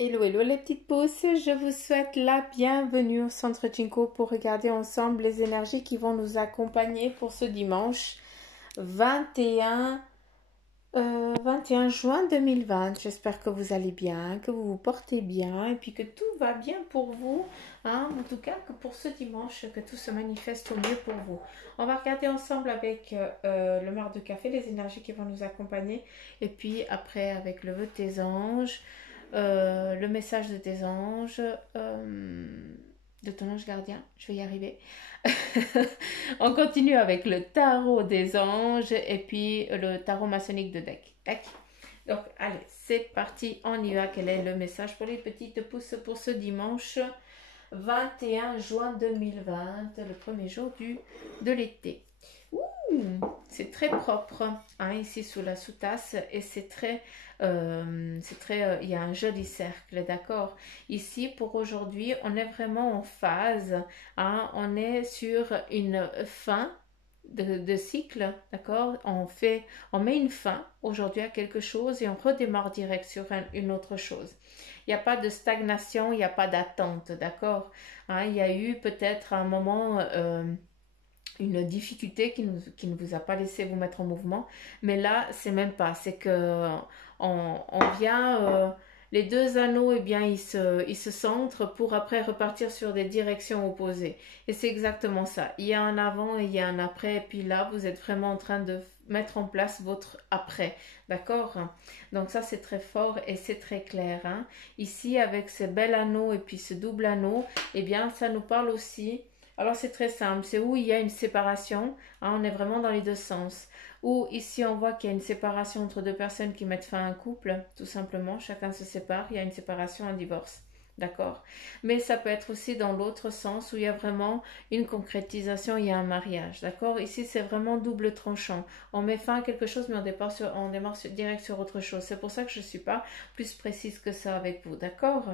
Hello, hello les petites pousses, je vous souhaite la bienvenue au Centre Jinko pour regarder ensemble les énergies qui vont nous accompagner pour ce dimanche 21, 21 juin 2020. J'espère que vous allez bien, que vous vous portez bien et puis que tout va bien pour vous. Hein, en tout cas, que pour ce dimanche, que tout se manifeste au mieux pour vous. On va regarder ensemble avec le marc de café les énergies qui vont nous accompagner et puis après avec le vœu de tes anges. Le message de tes anges, de ton ange gardien, je vais y arriver. On continue avec le tarot des anges et puis le tarot maçonnique de deck. Donc, allez, c'est parti, on y va. Quel est le message pour les petites pousses pour ce dimanche 21 juin 2020, le premier jour de l'été. C'est très propre, hein, ici sous la sous-tasse, et il y a un joli cercle, d'accord. Ici, pour aujourd'hui, on est vraiment en phase, hein, on est sur une fin de cycle, d'accord. On met une fin aujourd'hui à quelque chose et on redémarre direct sur une autre chose. Il n'y a pas de stagnation, il n'y a pas d'attente, d'accord. Hein, il y a eu peut-être un moment une difficulté qui ne vous a pas laissé vous mettre en mouvement, mais là c'est même pas, c'est que on vient les deux anneaux, eh bien ils se centrent pour après repartir sur des directions opposées, et c'est exactement ça. Il y a un avant et il y a un après, et puis là vous êtes vraiment en train de mettre en place votre après, d'accord. Donc ça c'est très fort et c'est très clair, hein. Ici avec ce bel anneau et puis ce double anneau, eh bien ça nous parle aussi. Alors c'est très simple, c'est où il y a une séparation, hein, on est vraiment dans les deux sens. Ou ici on voit qu'il y a une séparation entre deux personnes qui mettent fin à un couple, tout simplement, chacun se sépare, il y a une séparation, un divorce, d'accord. Mais ça peut être aussi dans l'autre sens où il y a vraiment une concrétisation, il y a un mariage, d'accord. Ici c'est vraiment double tranchant, on met fin à quelque chose mais on démarre direct sur autre chose. C'est pour ça que je ne suis pas plus précise que ça avec vous, d'accord,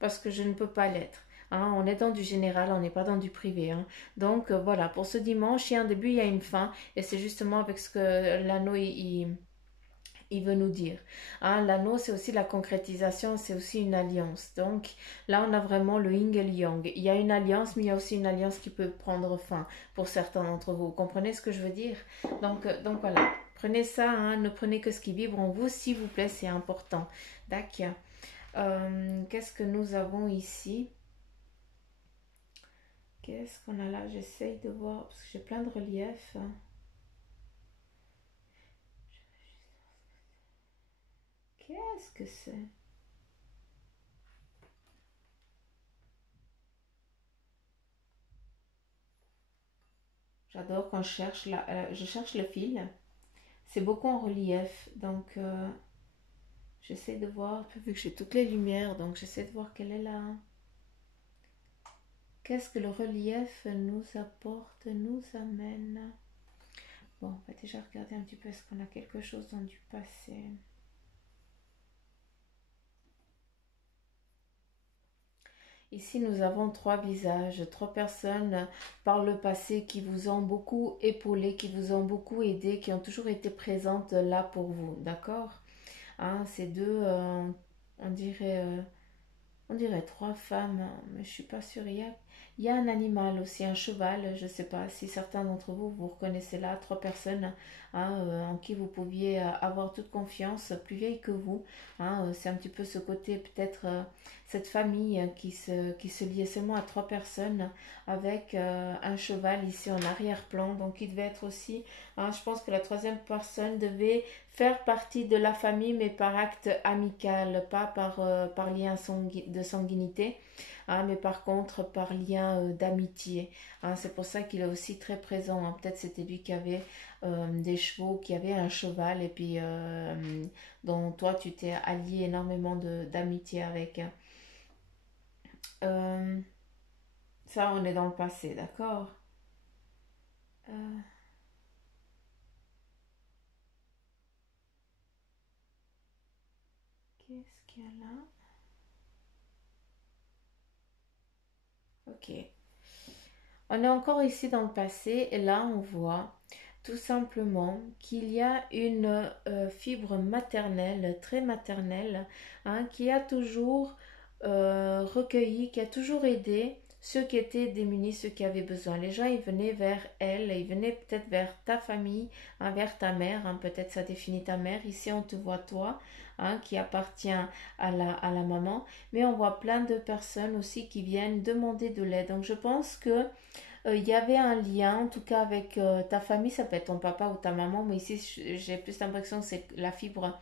parce que je ne peux pas l'être. Hein, on est dans du général, on n'est pas dans du privé. Hein. Donc voilà, pour ce dimanche, il y a un début, il y a une fin. Et c'est justement avec ce que l'anneau il veut nous dire. Hein, l'anneau, c'est aussi la concrétisation, c'est aussi une alliance. Donc là, on a vraiment le yin et le yang. Il y a une alliance, mais il y a aussi une alliance qui peut prendre fin pour certains d'entre vous. Vous comprenez ce que je veux dire? Donc voilà, prenez ça, hein, ne prenez que ce qui vibre en vous, s'il vous plaît, c'est important. D'accord. Qu'est-ce que nous avons ici? Qu'est-ce qu'on a là? J'essaye de voir, parce que j'ai plein de reliefs. Qu'est-ce que c'est? J'adore quand je cherche le fil. C'est beaucoup en relief, donc j'essaie de voir, vu que j'ai toutes les lumières, donc j'essaie de voir quelle est la... Qu'est-ce que le relief nous apporte, nous amène? Bon, on va déjà regarder un petit peu, est-ce qu'on a quelque chose dans du passé? Ici, nous avons trois visages, trois personnes par le passé qui vous ont beaucoup épaulé, qui vous ont beaucoup aidé, qui ont toujours été présentes là pour vous, d'accord. Hein, ces deux, on dirait, on dirait trois femmes, mais je suis pas sûre. Il y a un animal aussi, un cheval. Je ne sais pas si certains d'entre vous, vous reconnaissez là, trois personnes, hein, en qui vous pouviez avoir toute confiance, plus vieilles que vous. Hein, c'est un petit peu ce côté, peut-être, cette famille qui se liait seulement à trois personnes avec un cheval ici en arrière-plan. Donc il devait être aussi, hein, je pense que la troisième personne devait faire partie de la famille, mais par acte amical, pas par lien de sanguinité, hein, mais par contre par lien d'amitié. Hein, c'est pour ça qu'il est aussi très présent. Hein. Peut-être c'était lui qui avait des chevaux, qui avait un cheval, et puis dont toi tu t'es allié énormément d'amitié avec. Euh, Ça, on est dans le passé, d'accord. Euh, Qu'est-ce qu'il y a là? Ok. On est encore ici dans le passé et là on voit tout simplement qu'il y a une fibre maternelle, très maternelle, hein, qui a toujours recueilli, qui a toujours aidé ceux qui étaient démunis, ceux qui avaient besoin. Les gens, ils venaient vers elle, ils venaient peut-être vers ta famille, hein, vers ta mère, hein, peut-être ça définit ta mère. Ici, on te voit toi, hein, qui appartient à la maman, mais on voit plein de personnes aussi qui viennent demander de l'aide. Donc, je pense que il y avait un lien, en tout cas avec ta famille, ça peut être ton papa ou ta maman, mais ici j'ai plus l'impression que c'est la fibre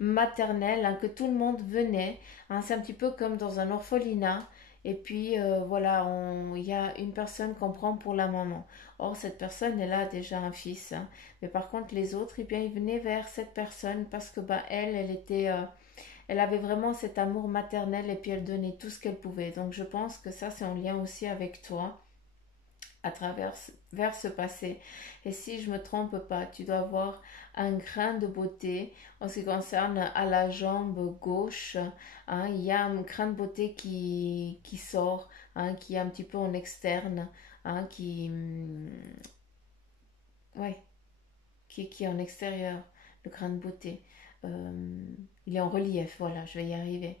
maternelle, hein, que tout le monde venait, hein, c'est un petit peu comme dans un orphelinat, et puis voilà, il y a une personne qu'on prend pour la maman. Or, cette personne, elle a déjà un fils, hein. Mais par contre, les autres, eh bien, ils venaient vers cette personne parce que ben, elle était... elle avait vraiment cet amour maternel et puis elle donnait tout ce qu'elle pouvait. Donc je pense que ça, c'est en lien aussi avec toi à travers vers ce passé. Et si je me trompe pas, tu dois avoir un grain de beauté en ce qui concerne à la jambe gauche, hein, il y a un grain de beauté qui sort, hein, qui est un petit peu en externe, hein, ouais, qui est en extérieur, le grain de beauté. Euh, il est en relief, voilà, je vais y arriver.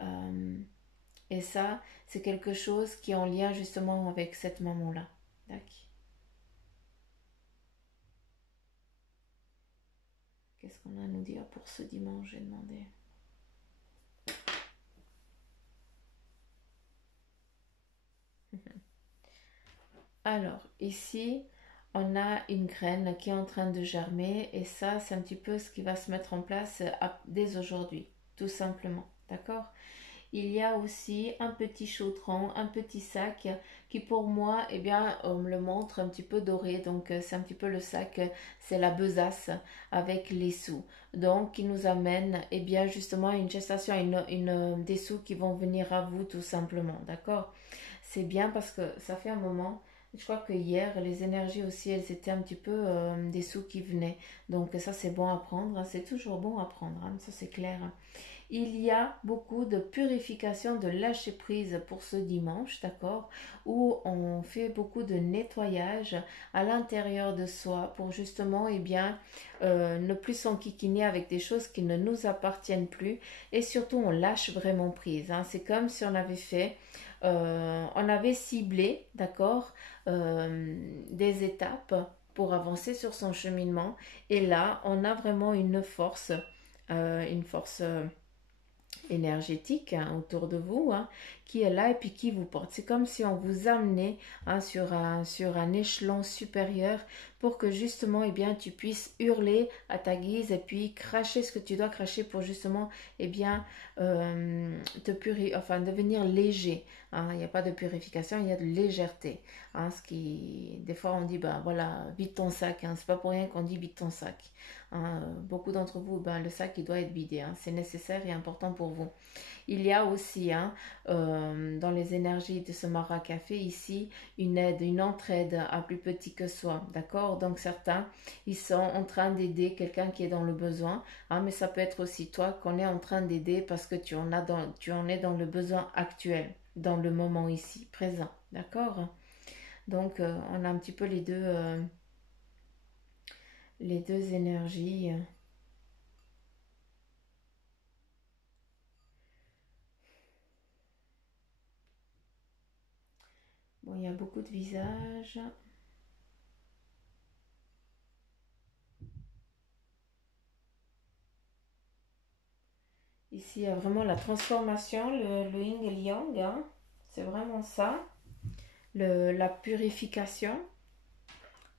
Euh, et ça, c'est quelque chose qui est en lien justement avec cette maman-là. D'accord. Qu'est-ce qu'on a à nous dire pour ce dimanche, j'ai demandé. Alors, ici, on a une graine qui est en train de germer et ça, c'est un petit peu ce qui va se mettre en place dès aujourd'hui, tout simplement. D'accord? Il y a aussi un petit chaudron, un petit sac qui pour moi, eh bien, on me le montre un petit peu doré. Donc c'est un petit peu le sac, c'est la besace avec les sous. Donc qui nous amène, eh bien, justement à une gestation, des sous qui vont venir à vous tout simplement. D'accord? C'est bien parce que ça fait un moment. Je crois que hier, les énergies aussi, elles étaient un petit peu des sous qui venaient. Donc ça, c'est bon à prendre, hein. C'est toujours bon à prendre, hein. Ça, c'est clair. Il y a beaucoup de purification, de lâcher prise pour ce dimanche, d'accord, où on fait beaucoup de nettoyage à l'intérieur de soi pour justement, eh bien, ne plus s'enquiquiner avec des choses qui ne nous appartiennent plus et surtout on lâche vraiment prise, hein. C'est comme si on avait fait, on avait ciblé, d'accord, des étapes pour avancer sur son cheminement et là on a vraiment une force énergétique, hein, autour de vous, hein, qui est là et puis qui vous porte. C'est comme si on vous amenait, hein, sur un échelon supérieur pour que justement eh bien, tu puisses hurler à ta guise et puis cracher ce que tu dois cracher pour justement eh bien, enfin, devenir léger, hein. Il n'y a pas de purification, il y a de légèreté, hein, ce qui, des fois on dit ben voilà, vide ton sac, hein. C'est pas pour rien qu'on dit vide ton sac, hein. Beaucoup d'entre vous, ben, le sac il doit être vidé, hein. C'est nécessaire et important pour vous. Il y a aussi, hein, dans les énergies de ce Mara Café ici, une aide, une entraide à plus petit que soi, d'accord? Donc certains, ils sont en train d'aider quelqu'un qui est dans le besoin, hein, mais ça peut être aussi toi qu'on est en train d'aider parce que tu en es dans le besoin actuel, dans le moment ici, présent, d'accord? Donc on a un petit peu les deux énergies. Bon, il y a beaucoup de visages. Ici, il y a vraiment la transformation, le yin et le yang, hein. C'est vraiment ça. La purification,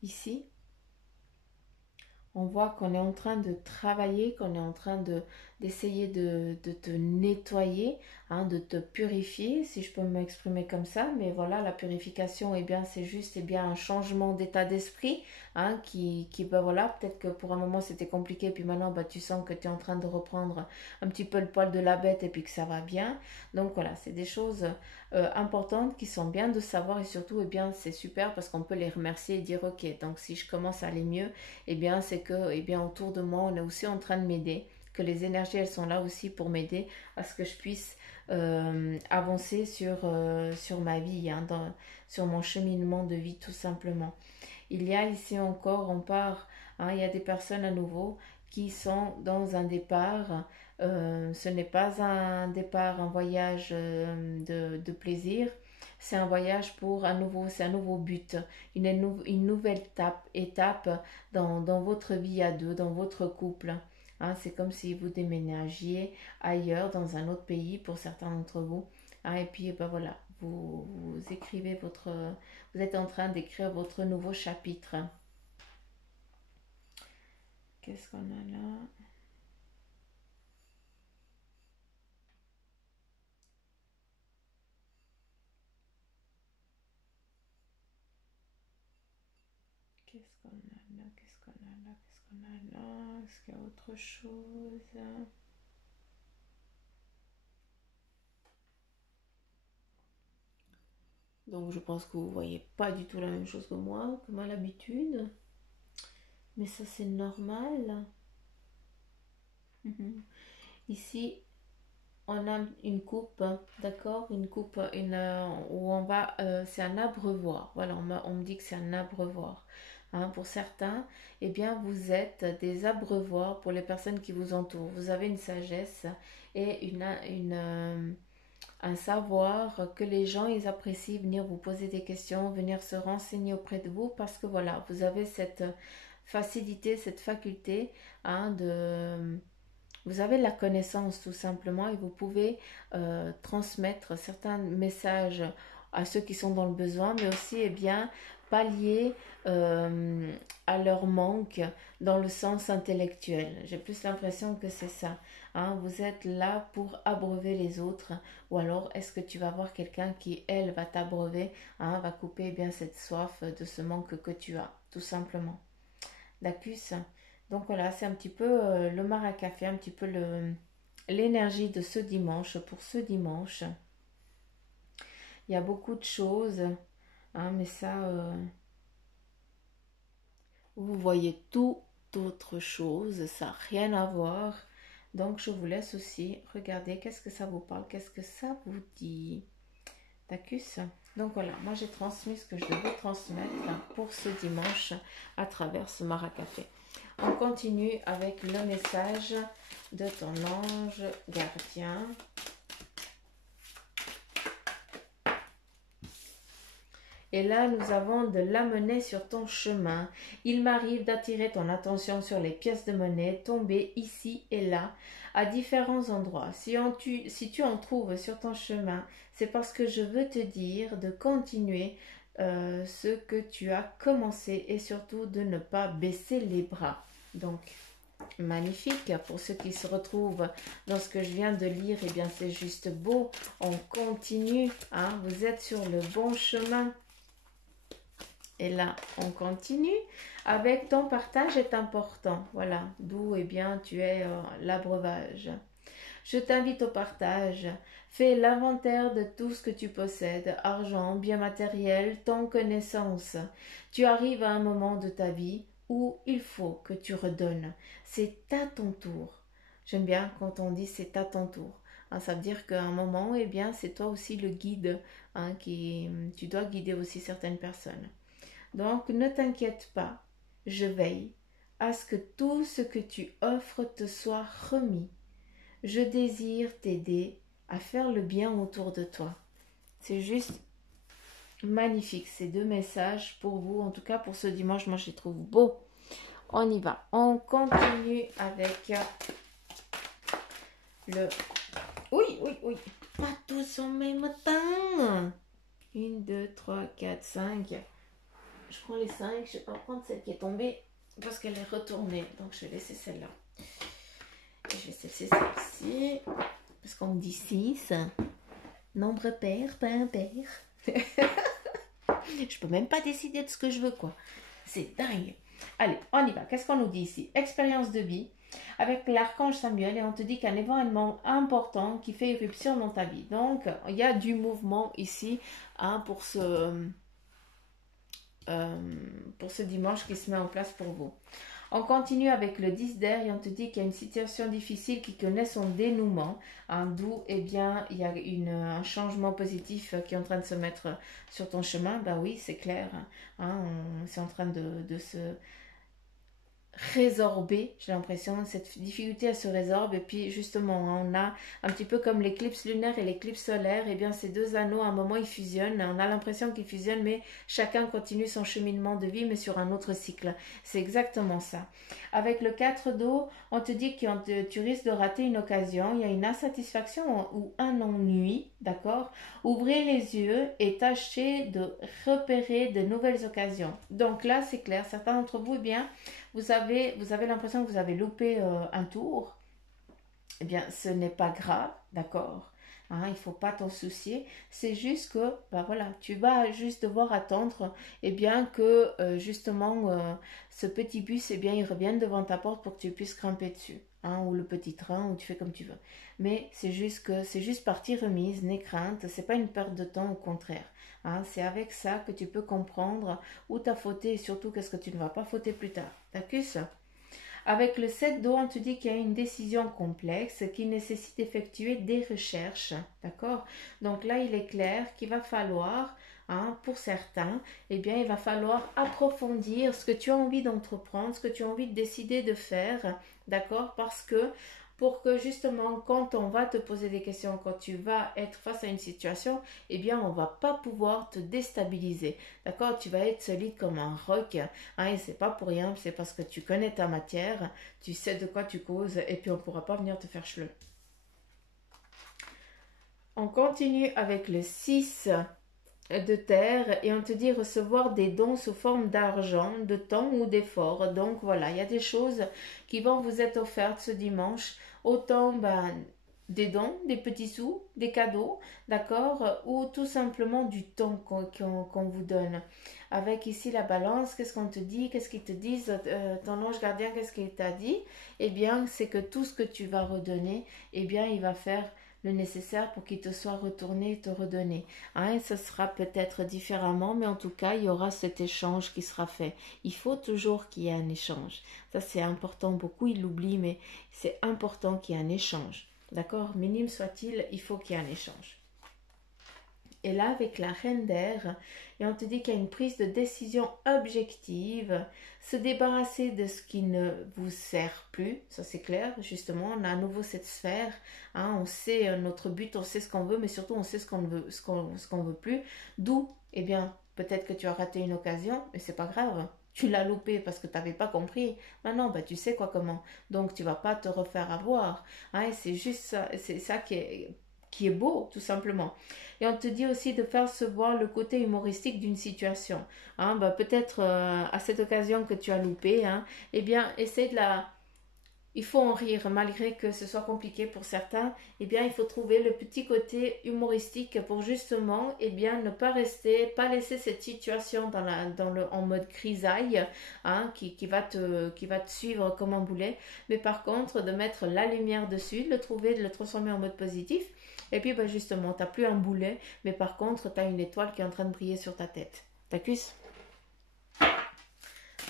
ici. On voit qu'on est en train de travailler, qu'on est en train d'essayer de te nettoyer, hein, de te purifier, si je peux m'exprimer comme ça. Mais voilà, la purification, eh bien, c'est juste, eh bien, un changement d'état d'esprit, hein, bah, voilà, peut-être que pour un moment c'était compliqué, puis maintenant, bah, tu sens que tu es en train de reprendre un petit peu le poil de la bête et puis que ça va bien. Donc voilà, c'est des choses importantes qui sont bien de savoir et surtout, eh bien, c'est super parce qu'on peut les remercier et dire, ok, donc si je commence à aller mieux, eh bien, c'est que, eh bien, autour de moi, on est aussi en train de m'aider, que les énergies, elles sont là aussi pour m'aider à ce que je puisse avancer sur ma vie, hein, sur mon cheminement de vie, tout simplement. Il y a ici encore, on part, hein, il y a des personnes à nouveau qui sont dans un départ. Ce n'est pas un départ, un voyage de plaisir. C'est un voyage pour un nouveau, c'est un nouveau but, une nouvelle étape dans votre vie à deux, dans votre couple. Hein, c'est comme si vous déménagiez ailleurs, dans un autre pays pour certains d'entre vous. Hein, et puis, ben voilà, vous écrivez vous êtes en train d'écrire votre nouveau chapitre. Qu'est-ce qu'on a là? Qu'est-ce qu'on a là? Qu'est-ce qu'on a là? Qu'est-ce qu'on a là? Est-ce qu'il y a autre chose? Donc je pense que vous voyez pas du tout la même chose que moi, comme à l'habitude. Mais ça c'est normal. Ici, on a une coupe, d'accord? Une coupe où on va... c'est un abreuvoir. Voilà, on me dit que c'est un abreuvoir. Hein, pour certains, eh bien, vous êtes des abreuvoirs pour les personnes qui vous entourent. Vous avez une sagesse et un savoir que les gens, ils apprécient venir vous poser des questions, venir se renseigner auprès de vous parce que voilà, vous avez cette facilité, cette faculté, hein, de... Vous avez la connaissance tout simplement et vous pouvez transmettre certains messages à ceux qui sont dans le besoin, mais aussi eh bien, pallier à leur manque dans le sens intellectuel. J'ai plus l'impression que c'est ça. Hein. Vous êtes là pour abreuver les autres ou alors est-ce que tu vas voir quelqu'un qui, elle, va t'abreuver, hein, va couper eh bien cette soif de ce manque que tu as, tout simplement. Dacus. Donc voilà, c'est un petit peu le maracafé, un petit peu l'énergie de ce dimanche, pour ce dimanche. Il y a beaucoup de choses, hein, mais ça, vous voyez tout autre chose, ça n'a rien à voir. Donc je vous laisse aussi regarder qu'est-ce que ça vous parle, qu'est-ce que ça vous dit. Dacus. Donc voilà, moi j'ai transmis ce que je devais transmettre pour ce dimanche à travers ce maracafé. On continue avec le message de ton ange gardien. Et là, nous avons de l'amener sur ton chemin. Il m'arrive d'attirer ton attention sur les pièces de monnaie tombées ici et là, à différents endroits. Si tu en trouves sur ton chemin, c'est parce que je veux te dire de continuer ce que tu as commencé et surtout de ne pas baisser les bras. Donc, magnifique. Pour ceux qui se retrouvent dans ce que je viens de lire, eh bien c'est juste beau. On continue, hein, vous êtes sur le bon chemin. Et là, on continue avec ton partage est important. Voilà, d'où eh bien tu es l'abreuvage. Je t'invite au partage. Fais l'inventaire de tout ce que tu possèdes, argent, biens matériels, ton connaissance. Tu arrives à un moment de ta vie où il faut que tu redonnes. C'est à ton tour. J'aime bien quand on dit c'est à ton tour. Hein, ça veut dire qu'à un moment, eh bien, c'est toi aussi le guide, hein, tu dois guider aussi certaines personnes. Donc, ne t'inquiète pas, je veille à ce que tout ce que tu offres te soit remis. Je désire t'aider à faire le bien autour de toi. C'est juste magnifique, ces deux messages pour vous, en tout cas pour ce dimanche, moi je les trouve beaux. On y va, on continue avec le... Oui, pas tous en même temps. 1, 2, 3, 4, 5. Je prends les 5, je ne vais pas prendre celle qui est tombée parce qu'elle est retournée. Donc je vais laisser celle-là. Et je vais laisser celle-ci parce qu'on me dit 6. Nombre pair, pas impair. Je peux même pas décider de ce que je veux, quoi. C'est dingue. Allez, on y va. Qu'est-ce qu'on nous dit ici? Expérience de vie avec l'archange Samuel et on te dit qu'un événement important qui fait irruption dans ta vie. Donc, il y a du mouvement ici, hein, pour ce dimanche qui se met en place pour vous. On continue avec le 10 d'air et on te dit qu'il y a une situation difficile qui connaît son dénouement, hein, d'où eh bien il y a un changement positif qui est en train de se mettre sur ton chemin. Ben oui, c'est clair, hein, c'est en train de se résorber, j'ai l'impression, cette difficulté à se résorbe. Et puis justement, on a un petit peu comme l'éclipse lunaire et l'éclipse solaire, et bien ces deux anneaux à un moment ils fusionnent, on a l'impression qu'ils fusionnent, mais chacun continue son cheminement de vie mais sur un autre cycle. C'est exactement ça. Avec le 4 d'eau, on te dit que tu risques de rater une occasion, il y a une insatisfaction ou un ennui, d'accord? Ouvrez les yeux et tâchez de repérer de nouvelles occasions. Donc là c'est clair, certains d'entre vous, eh bien vous avez l'impression que vous avez loupé un tour. Eh bien, ce n'est pas grave, d'accord, hein, il ne faut pas t'en soucier. C'est juste que, ben voilà, tu vas juste devoir attendre, eh bien, que justement, ce petit bus, eh bien, il revienne devant ta porte pour que tu puisses grimper dessus. Hein, ou le petit train, ou tu fais comme tu veux. Mais c'est juste partie remise, n'aie crainte, c'est pas une perte de temps, au contraire. Hein, c'est avec ça que tu peux comprendre où tu as fauté et surtout qu'est-ce que tu ne vas pas fauter plus tard. D'accord? Avec le 7 d'eau, on te dit qu'il y a une décision complexe qui nécessite d'effectuer des recherches. D'accord? Donc là, il est clair qu'il va falloir, hein, pour certains, eh bien, il va falloir approfondir ce que tu as envie d'entreprendre, ce que tu as envie de décider de faire. D'accord? Parce que pour que justement, quand on va te poser des questions, quand tu vas être face à une situation, eh bien, on va pas pouvoir te déstabiliser. D'accord? Tu vas être solide comme un roc. Hein, et c'est pas pour rien, c'est parce que tu connais ta matière, tu sais de quoi tu causes, et puis on pourra pas venir te faire cheveux. On continue avec le 6 de terre et on te dit recevoir des dons sous forme d'argent, de temps ou d'effort. Donc voilà, il y a des choses qui vont vous être offertes ce dimanche. Autant des dons, des petits sous, des cadeaux, d'accord, ou tout simplement du temps qu'on vous donne. Avec ici la balance, qu'est-ce qu'on te dit, qu'est-ce qu'ils te disent, ton ange gardien, qu'est-ce qu'il t'a dit? Eh bien, c'est que tout ce que tu vas redonner, eh bien, il va faire le nécessaire pour qu'il te soit retourné et te redonné. Hein, ce sera peut-être différemment, mais en tout cas, il y aura cet échange qui sera fait. Il faut toujours qu'il y ait un échange. Ça, c'est important. Beaucoup, ils l'oublient, mais c'est important qu'il y ait un échange. D'accord? Minime soit-il, il faut qu'il y ait un échange. Et là, avec la reine d'air, et on te dit qu'il y a une prise de décision objective, se débarrasser de ce qui ne vous sert plus, ça c'est clair, justement, on a à nouveau cette sphère, hein, on sait notre but, on sait ce qu'on veut, mais surtout on sait ce qu'on veut, ce qu'on veut plus, d'où, eh bien, peut-être que tu as raté une occasion, mais c'est pas grave, tu l'as loupé parce que tu n'avais pas compris. Maintenant, tu sais quoi comment. Donc, tu vas pas te refaire avoir. Hein, et c'est juste ça, c'est ça qui est beau, tout simplement. Et on te dit aussi de faire se voir le côté humoristique d'une situation. Hein, peut-être à cette occasion que tu as loupé, hein, eh bien, essaie de la... Il faut en rire, malgré que ce soit compliqué pour certains. Eh bien, il faut trouver le petit côté humoristique pour justement, eh bien, ne pas rester, pas laisser cette situation en mode grisaille, hein, qui va te suivre comme un boulet. Mais par contre, de mettre la lumière dessus, de le trouver, de le transformer en mode positif. Et puis, justement, tu n'as plus un boulet, mais par contre, tu as une étoile qui est en train de briller sur ta tête. Ta cuisse.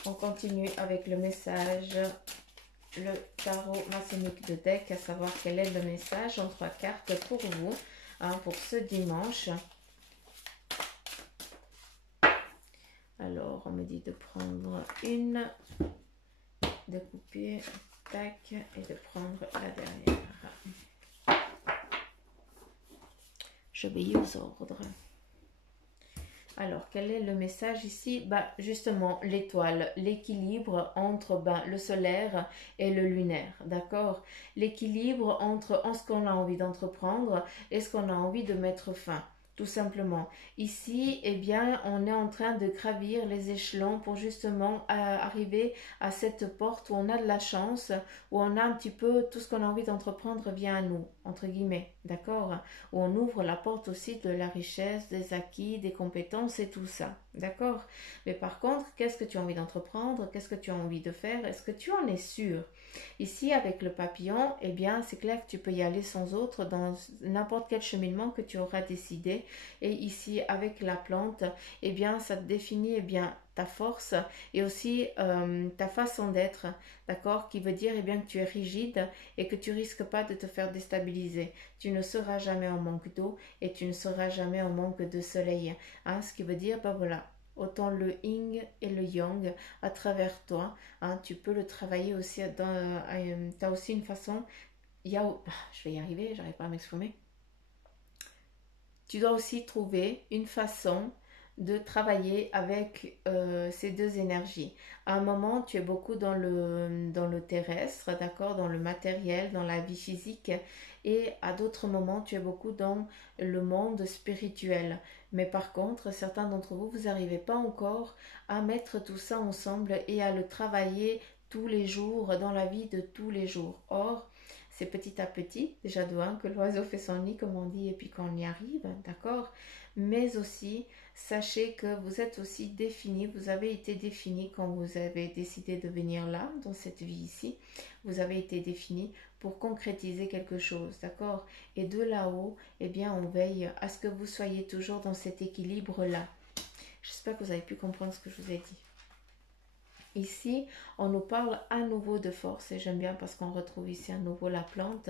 On continue avec le message, le tarot maçonnique de deck, à savoir quel est le message en 3 cartes pour vous, hein, pour ce dimanche. Alors, on me dit de prendre une, de couper, tac, et de prendre la dernière. J'obéis aux ordres. Alors, quel est le message ici? Justement, l'étoile, l'équilibre entre le solaire et le lunaire, d'accord? L'équilibre entre ce qu'on a envie d'entreprendre et ce qu'on a envie de mettre fin, tout simplement. Ici, eh bien, on est en train de gravir les échelons pour justement arriver à cette porte où on a de la chance, où on a un petit peu tout ce qu'on a envie d'entreprendre vient à nous, entre guillemets, d'accord? Où on ouvre la porte aussi de la richesse, des acquis, des compétences et tout ça, d'accord? Mais par contre, qu'est-ce que tu as envie d'entreprendre? Qu'est-ce que tu as envie de faire? Est-ce que tu en es sûr? Ici, avec le papillon, eh bien, c'est clair que tu peux y aller sans autre dans n'importe quel cheminement que tu auras décidé. Et ici, avec la plante, eh bien, ça te définit, eh bien, ta force et aussi ta façon d'être, d'accord, qui veut dire eh bien que tu es rigide et que tu risques pas de te faire déstabiliser. Tu ne seras jamais en manque d'eau et tu ne seras jamais en manque de soleil, hein, ce qui veut dire, ben voilà, autant le yin et le yang à travers toi, hein, tu peux le travailler aussi tu as aussi une façon, je vais y arriver, j'arrive pas à m'exprimer. Tu dois aussi trouver une façon de travailler avec ces deux énergies. À un moment, tu es beaucoup dans le terrestre, d'accord, dans le matériel, dans la vie physique, et à d'autres moments, tu es beaucoup dans le monde spirituel. Mais par contre, certains d'entre vous, vous n'arrivez pas encore à mettre tout ça ensemble et à le travailler tous les jours, dans la vie de tous les jours. Or, c'est petit à petit, déjà de un, que l'oiseau fait son nid, comme on dit, et puis qu'on y arrive, d'accord. Mais aussi, sachez que vous êtes aussi défini, vous avez été défini quand vous avez décidé de venir là, dans cette vie ici. Vous avez été défini pour concrétiser quelque chose, d'accord. Et de là-haut, eh bien, on veille à ce que vous soyez toujours dans cet équilibre-là. J'espère que vous avez pu comprendre ce que je vous ai dit. Ici, on nous parle à nouveau de force et j'aime bien parce qu'on retrouve ici à nouveau la plante.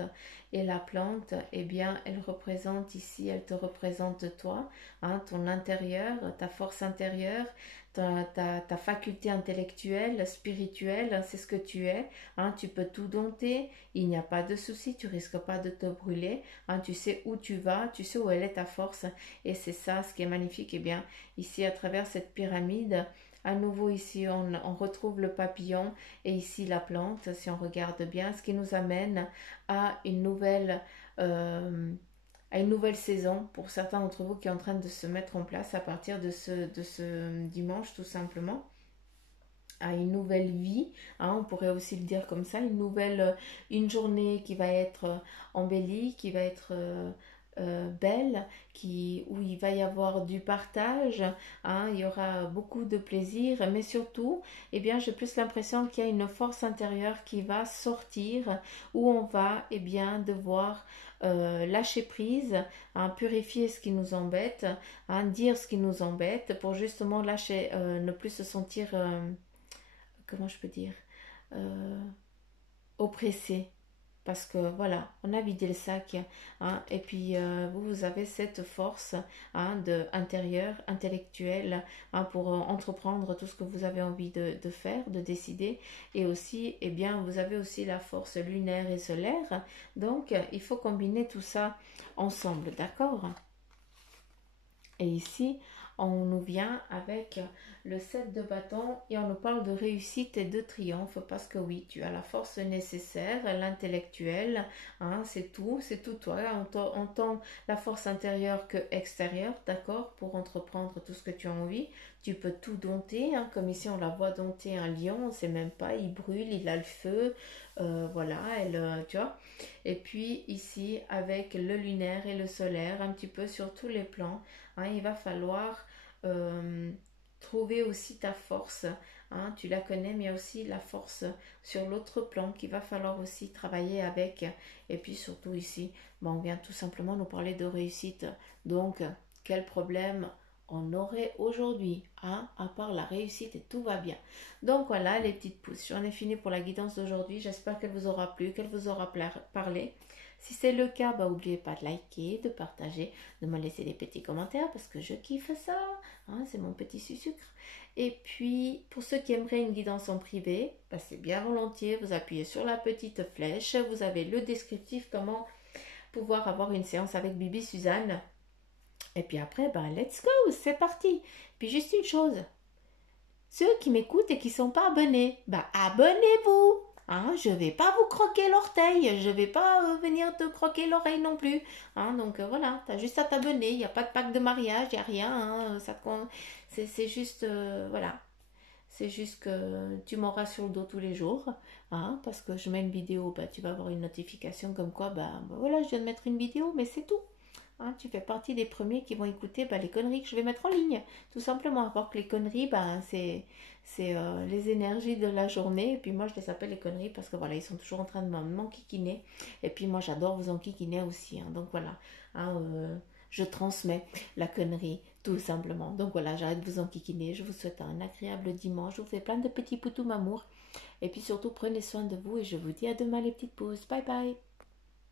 Et la plante, eh bien, elle représente ici, elle te représente toi, hein, ton intérieur, ta force intérieure, ta faculté intellectuelle, spirituelle, c'est ce que tu es. Hein, tu peux tout dompter, il n'y a pas de souci, tu risques pas de te brûler. Hein, tu sais où tu vas, tu sais où elle est ta force. Et c'est ça ce qui est magnifique. Eh bien, ici, à travers cette pyramide, à nouveau ici, on retrouve le papillon et ici la plante, si on regarde bien, ce qui nous amène à euh, à une nouvelle saison pour certains d'entre vous qui est en train de se mettre en place à partir de ce dimanche tout simplement. À une nouvelle vie, hein, on pourrait aussi le dire comme ça, une journée qui va être embellie, qui va être belle, où il va y avoir du partage, hein, il y aura beaucoup de plaisir, mais surtout, eh bien, j'ai plus l'impression qu'il y a une force intérieure qui va sortir, où on va, eh bien, devoir lâcher prise, hein, purifier ce qui nous embête, hein, dire ce qui nous embête, pour justement lâcher, ne plus se sentir comment je peux dire, euh, oppressé. Parce que voilà, on a vidé le sac, hein, et puis vous avez cette force, hein, intérieure, intellectuelle, hein, pour entreprendre tout ce que vous avez envie de faire, de décider. Et aussi, eh bien, vous avez aussi la force lunaire et solaire. Donc, il faut combiner tout ça ensemble, d'accord? Et ici, on nous vient avec le 7 de bâton et on nous parle de réussite et de triomphe parce que oui, tu as la force nécessaire, l'intellectuel, hein, c'est tout toi, autant la force intérieure que extérieure, d'accord, pour entreprendre tout ce que tu as envie. Tu peux tout dompter, hein, comme ici on la voit dompter un lion, on ne sait même pas, il brûle, il a le feu, voilà, tu vois. Et puis ici, avec le lunaire et le solaire, un petit peu sur tous les plans, hein, il va falloir trouver aussi ta force. Hein, tu la connais, mais il y a aussi la force sur l'autre plan qu'il va falloir aussi travailler avec. Et puis surtout ici, on vient tout simplement nous parler de réussite. Donc, quel problème on aurait aujourd'hui, hein, à part la réussite et tout va bien. Donc voilà les petites pousses. J'en ai fini pour la guidance d'aujourd'hui. J'espère qu'elle vous aura plu, qu'elle vous aura parlé. Si c'est le cas, n'oubliez pas de liker, de partager, de me laisser des petits commentaires parce que je kiffe ça. Hein, c'est mon petit sucre. Et puis, pour ceux qui aimeraient une guidance en privé, c'est bien volontiers. Vous appuyez sur la petite flèche. Vous avez le descriptif, comment pouvoir avoir une séance avec Bibi Suzanne. Et puis après, let's go, c'est parti. Puis juste une chose. Ceux qui m'écoutent et qui ne sont pas abonnés, abonnez-vous. Hein, je ne vais pas vous croquer l'orteil, je ne vais pas venir te croquer l'oreille non plus. Hein, donc voilà, tu as juste à t'abonner, il n'y a pas de pack de mariage, il n'y a rien. Hein, c'est juste, voilà. C'est juste que tu m'auras sur le dos tous les jours. Hein, parce que je mets une vidéo, tu vas avoir une notification comme quoi, voilà, je viens de mettre une vidéo, mais c'est tout. Hein, tu fais partie des premiers qui vont écouter les conneries que je vais mettre en ligne. Tout simplement, alors que les conneries, c'est les énergies de la journée. Et puis moi, je les appelle les conneries parce que voilà, ils sont toujours en train de m'enquiquiner. Et puis moi, j'adore vous enquiquiner aussi. Hein, donc voilà, hein, je transmets la connerie tout simplement. Donc voilà, j'arrête de vous enquiquiner. Je vous souhaite un agréable dimanche. Je vous fais plein de petits poutous m'amour. Et puis surtout, prenez soin de vous et je vous dis à demain les petites pouces. Bye bye.